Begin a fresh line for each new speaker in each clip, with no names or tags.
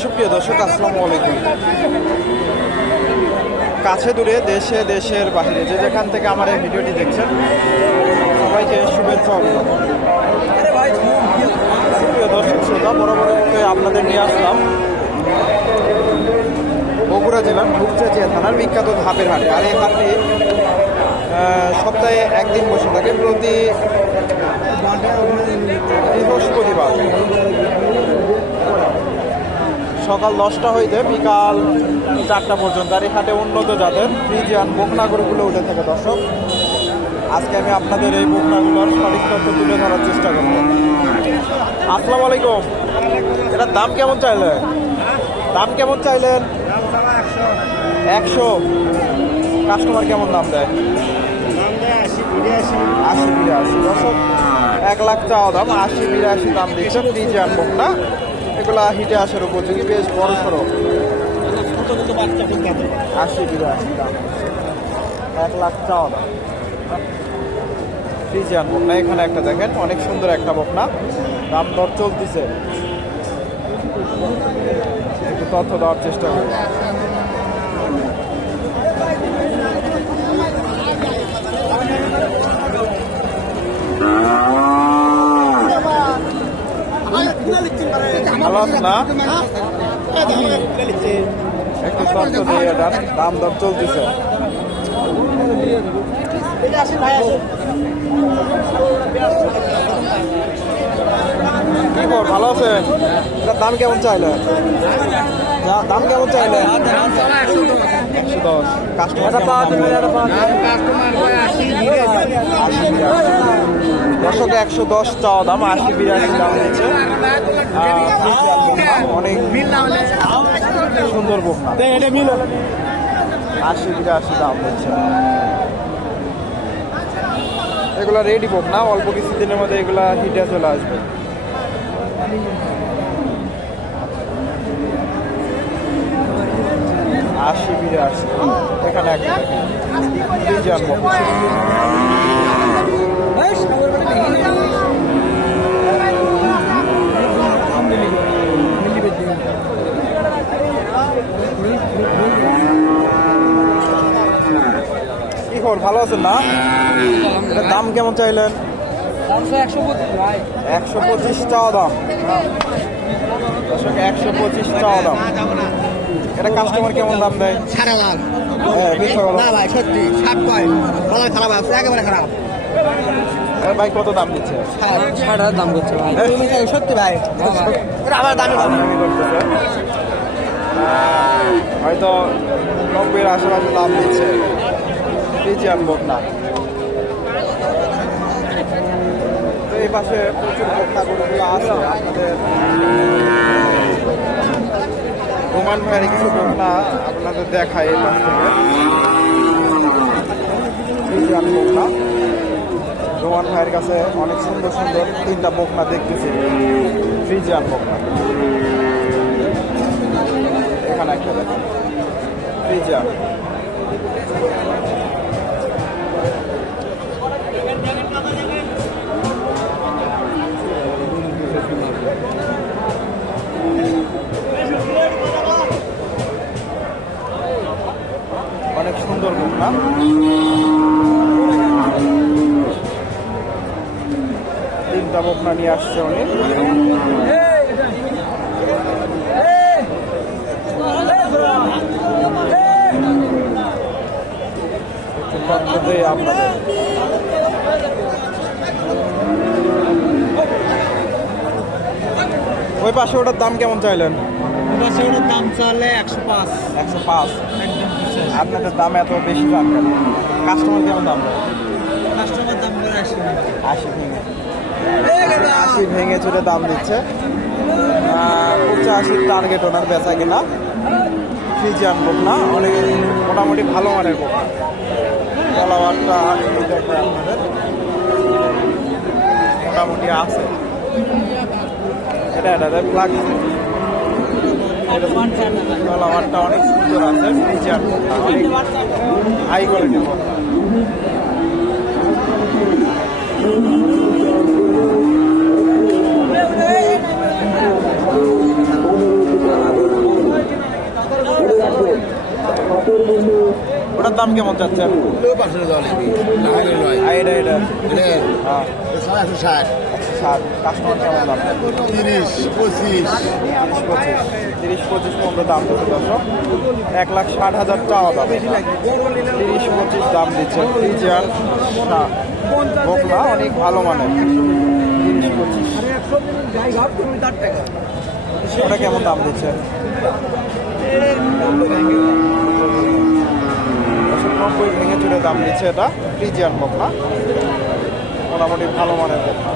সুপ্রিয় দর্শক, আসসালামু আলাইকুম। কাছে দূরে দেশে, দেশের বাইরে যে যেখান থেকে আমার এই ভিডিওটি দেখছেন, সবাইকে শুভেচ্ছা অভিনন্দন। সুপ্রিয় দর্শক, শ্রোতা বরাবরতে আপনাদের নিয়ে আসলাম বগুড়া জেলার মুখচাচিয়া থানার বিখ্যাত ধাপের হাটে। আর এই হাটটি সপ্তাহে একদিন বসে থাকে। প্রতি বৃহস্পতিবার। সকাল দশটা হইতে বিকাল চারটা পর্যন্ত আর এই হাটে উন্নত জাতের ফ্রিজিয়ান বকনাগরগুলো উঠে থাকে দর্শক। আজকে আমি আপনাদের এই বকনাগুলোর সঠিক তথ্য তুলে ধরার চেষ্টা করব। আসসালামু আলাইকুম। এটার দাম কেমন চাইলেন? দাম কেমন চাইলেন? একশো। কাস্টমার কেমন দাম দেয়? আশি বিরাশি। দর্শক এক লাখ চাওয়া দাম, আশি, বিরাশি দাম দিচ্ছে ফ্রিজিয়ান বকনা এগুলা হিটে আসার উপযোগী বেশ বড় সড়ো। আশি, বিরাশি দাম। এক লাখ চাওয়া দাম। ফ্রিজিয়ান বকনা এখানে একটা দেখেন, অনেক সুন্দর একটা বকনা দাম দর চলতেছে। একটু তথ্য দেওয়ার চেষ্টা করি। আছেন না। একটু তথ্য দিয়ে এটার দাম দর চলতেছে। খবর ভালো আছে? এটার দাম কেমন চাইলে? দাম কেমন চাইলে? একশো দশ। কাস্টমার দশকে একশো দশ চাওয়া দাম আশি বিরাশি দাম আহ, অনেক সুন্দর বোকনা। আশি বিরাশি দাম দিচ্ছে এগুলা রেডি বোক না অল্প কিছুদিনের মধ্যে এগুলা হিটে চলে আসবে। আশি বিরাশি এখানে একটা ফ্রিজিয়ান কি খবর ভালো আছেন না? দাম কেমন চাইলেন? একশো পঁচিশ চাওয়া দাম। একশো পঁচিশ চাওয়া দাম। এটা কাস্টমার কেমন দাম দেয়?
সাড়ে লাখ
হ্যাঁ
না ভাই সত্যি খারাপ আছে একেবারে খারাপ।
ভাই কত দাম দিচ্ছে?
ষাট হাজার দাম করছে ভাই। সত্যি ভাই। আমার দামি
দামি করতেছে। হয়তো নব্বইয়ের আশেপাশে দাম দিচ্ছে। কেজি আনব না তো এই পাশে প্রচুর গরুগুলো আছে, আপনাদের রোমান ভাইয়ের কিছু ভোক্তা আপনাদের দেখায় এই পাশ। রোমান ভাইয়ের কাছে অনেক সুন্দর সুন্দর তিনটা বকনা দেখতেছি। ফ্রিজিয়ান বকনা এখানে একটা দেখেন। ফ্রিজিয়ান। তিনটা বকনা নিয়ে আসছে আপনাদের। ওই পাশে ওটার দাম কেমন চাইলেন?
সেটার দাম চলে একশো পাঁচ।
একশো পাঁচ। আপনাদের দাম এত বেশি দাম কেন? কাস্টমার কেমন দাম?
কাস্টমার দাম করে আসি
আশি ভেঙে চুরে দাম দিচ্ছে। পঁচাশির টার্গেট ওনার বেচা কিনা। ফ্রিজিয়ান বোক না, অনেক মোটামুটি ভালো মানের বোক কলাবারটা আপনাদের। মোটামুটি আছে। এটা এটা ফ্লাগ কলাবারটা অনেক সুন্দর আছে ফ্রিজিয়ান বোক হাই কোয়ালিটির বোক না কেমন চাচ্ছেন? আর এটা এটা। হ্যাঁ। একশো ষাট। কাস্টমার কেমন দাম?
তিরিশ পঁচিশ।
তিরিশ পঁচিশ। তিরিশ পঁচিশ পর্যন্ত দাম দিচ্ছে দর্শক। এক লাখ ষাট হাজার চাওয়া দাম। তিরিশ পঁচিশ দাম দিচ্ছে না অনেক ভালো মানে তিরিশ পঁচিশ। ওটা কেমন দাম দিচ্ছে? দর্শক নব্বই ভেঙে চুরে দাম দিচ্ছে এটা ফ্রিজিয়ান বকনা মোটামুটি ভালো মানের বকনা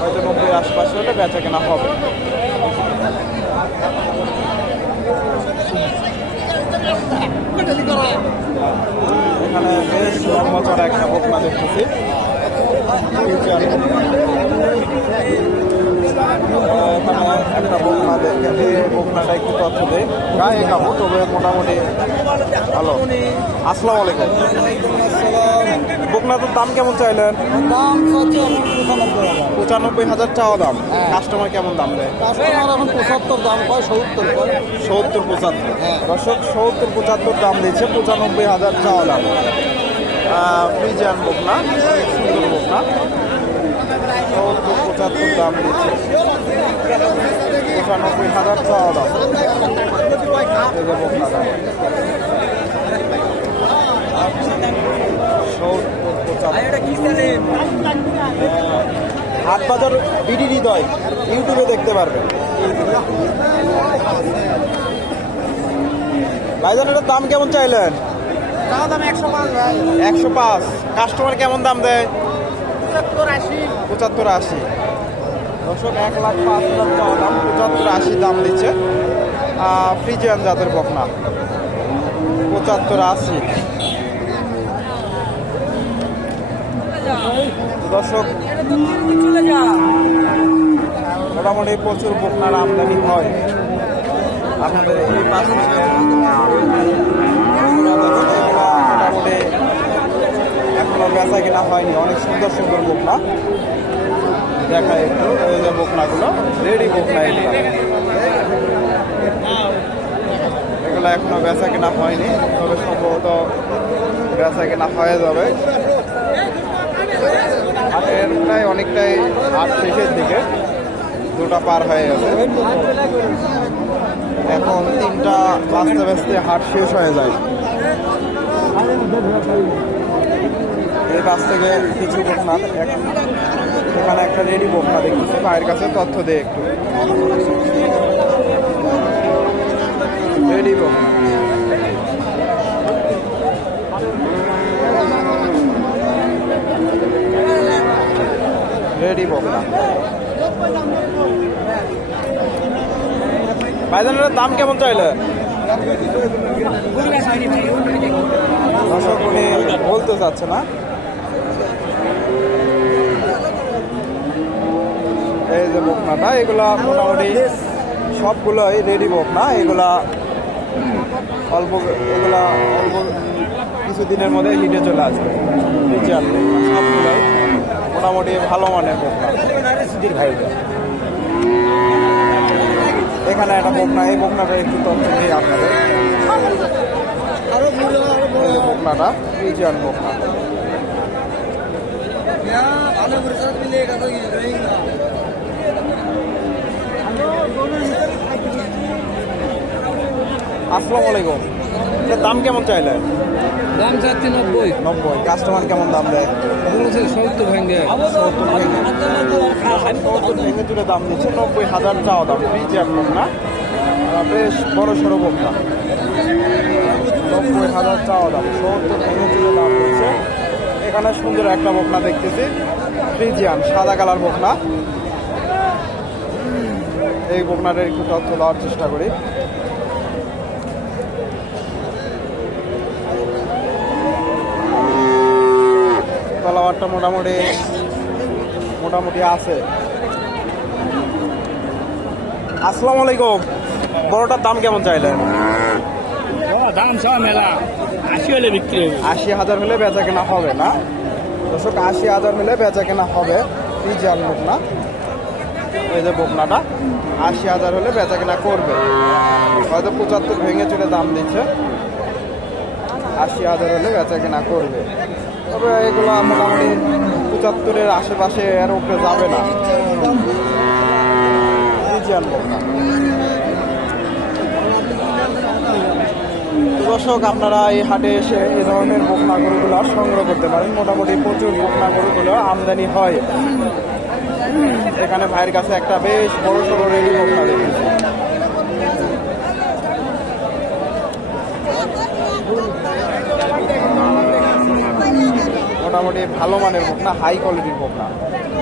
হয়তো নব্বই আশপাশে হলে বেচা কেনা হবে। এখানে বেশ লম্বা একটা বকনা দেখতেছি। এখানে একটা বকনাটা একটু তথ্য দেয় গায়ে কামো তবে মোটামুটি ভালো। আসসালাম আলাইকুম। বকনাটার দাম কেমন চাইলেন?
দাম পঁচানব্বই হাজার।
চাওয়া দাম।
হ্যাঁ।
কাস্টমার কেমন দাম দেয়?
এখন পঁচাত্তর দাম কয় সত্তর
সত্তর পঁচাত্তর।
হ্যাঁ।
দর্শক সত্তর পঁচাত্তর দাম দিয়েছে পঁচানব্বই হাজার চাওয়া দাম। ফ্রিজিয়ান বুক না সুন্দর বুক না সত্তর পঁচাত্তর দাম পঁচানব্বই হাজার চাওয়া দাম হাট বাজার বিডি হৃদয় ইউটিউবে দেখতে পারবেন ভাইজান এটার দাম কেমন চাইলেন
একশো পাঁচ
কাস্টমার কেমন দাম দেয়
পঁচাত্তর আশি।
দর্শক, এক লাখ পাঁচ হাজার চাওয়া দাম, পঁচাত্তর আশি দাম দিচ্ছে ফ্রিজিয়ান জাতের বকনা। পঁচাত্তর আশি। দর্শক, মোটামুটি প্রচুর বকনার আমদানি হয়। আপনাদের এই পাশে এখনও বেচা কেনা হয়নি। অনেক সুন্দর সুন্দর বকনা। দেখা একটু, এই যে বকনাগুলো। রেডি বকনা এগুলো। এগুলো এখনও বেচা কেনা হয়নি, তবে সম্ভবত বেচা কেনা হয়ে যাবে। হাটের প্রায় অনেকটাই হাট শেষের দিকে, দুটা পার হয়ে গেছে। এখন তিনটা বাঁচতে বাঁচতে হাট শেষ হয়ে যায়। এই গাছ থেকে কিছু বকনা এখানে একটা রেডি বকনা দেখতেছে, ভাইয়ের কাছে তথ্য দেয় একটু। রেডি বকনা। রেডি ভাইজানের দাম কেমন চাইলে? বলতে চাচ্ছে না। এই যে বকনাটা এগুলা মোটামুটি সবগুলোই রেডি বকনা। এগুলা অল্প এগুলা অল্প কিছুদিনের মধ্যে হিটে চলে আসবে। সবগুলোই মোটামুটি ভালো মানের বকনা। এখানে একটা বকনা, এই বকনাটা একটু তথ্য দিই আপনাদের। বকনাটা রিচার বকনা। আসসালামু আলাইকুম। দাম কেমন চাইলে?
দাম চাচ্ছি নব্বই।
নব্বই। কাস্টমার কেমন দাম দেয়?
বলেছে সত্তর ভেঙে
সত্তর ভেঙে জুড়ে দাম দিচ্ছে নব্বই হাজার চাওয়া দাম। ফ্রিজ এখন না বেশ বড় সড়ো বকনা নব্বই হাজার চাওয়া দাম। সত্তর ভেঙে জুড়ে দাম দিচ্ছে। এখানে সুন্দর একটা বকনা দেখতেছি। ফ্রিজিয়ান সাদা কালার বকনা। এই বকনাটার একটু তথ্য দেওয়ার চেষ্টা করি। তলাবারটা মোটামুটি মোটামুটি আছে। আসসালামু আলাইকুম। বড়টার দাম কেমন চাইলেন?
দাম সব মেলা। আশি হলে বিক্রি হবে।
আশি হাজার হলে বেচা কেনা হবে না। দর্শক আশি হাজার হলে বেচা কেনা হবে। পিজার লোক না। এই যে বকনাটা, আশি হাজার হলে বেচা কেনা করবে। হয়তো পঁচাত্তর ভেঙে চলে দাম দিচ্ছে। আশি হাজার হলে বেচা কেনা করবে। তবে এগুলো মোটামুটি পঁচাত্তরের আশেপাশে আর উপরে যাবে না। দর্শক, আপনারা এই হাটে এসে এই ধরনের বকনা গরুগুলো সংগ্রহ করতে পারেন। মোটামুটি প্রচুর বকনা গরুগুলো আমদানি হয়। এখানে ভাইয়ের কাছে একটা বেশ বড় সড়ো রেডি বকনা দেখেছি মোটামুটি ভালো মানের বকনা হাই কোয়ালিটির বকনা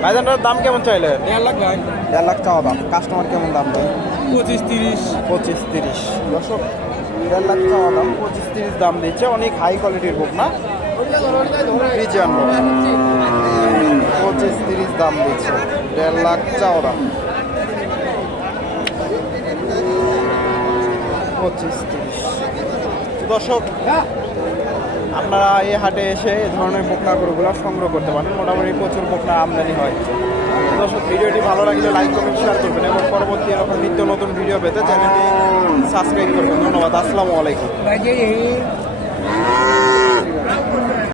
ভাইজানটার দাম কেমন চাইলে?
দেড় লাখ ভাই।
দেড় লাখ চাওয়া দাম। কাস্টমার কেমন দাম দেয়
পঁচিশ তিরিশ।
পঁচিশ তিরিশ। দর্শক দেড় লাখ চাওয়া দাম পঁচিশ তিরিশ দাম দিচ্ছে। অনেক হাই কোয়ালিটির বুক না ফ্রিজিয়ান। পঁচিশ তিরিশ দাম দিচ্ছে। দেড় লাখ দাম পঁচিশ তিরিশ। দর্শক, আপনারা এই হাটে এসে এই ধরনের বকনা গরুগুলো সংগ্রহ করতে পারেন। মোটামুটি প্রচুর বকনা আমদানি হয়। দর্শক, ভিডিওটি ভালো লাগলে লাইক কমেন্ট শেয়ার করবেন এবং পরবর্তী এরকম নিত্য নতুন ভিডিও পেতে চ্যানেলটি সাবস্ক্রাইব করবেন। ধন্যবাদ, আসসালামু আলাইকুম।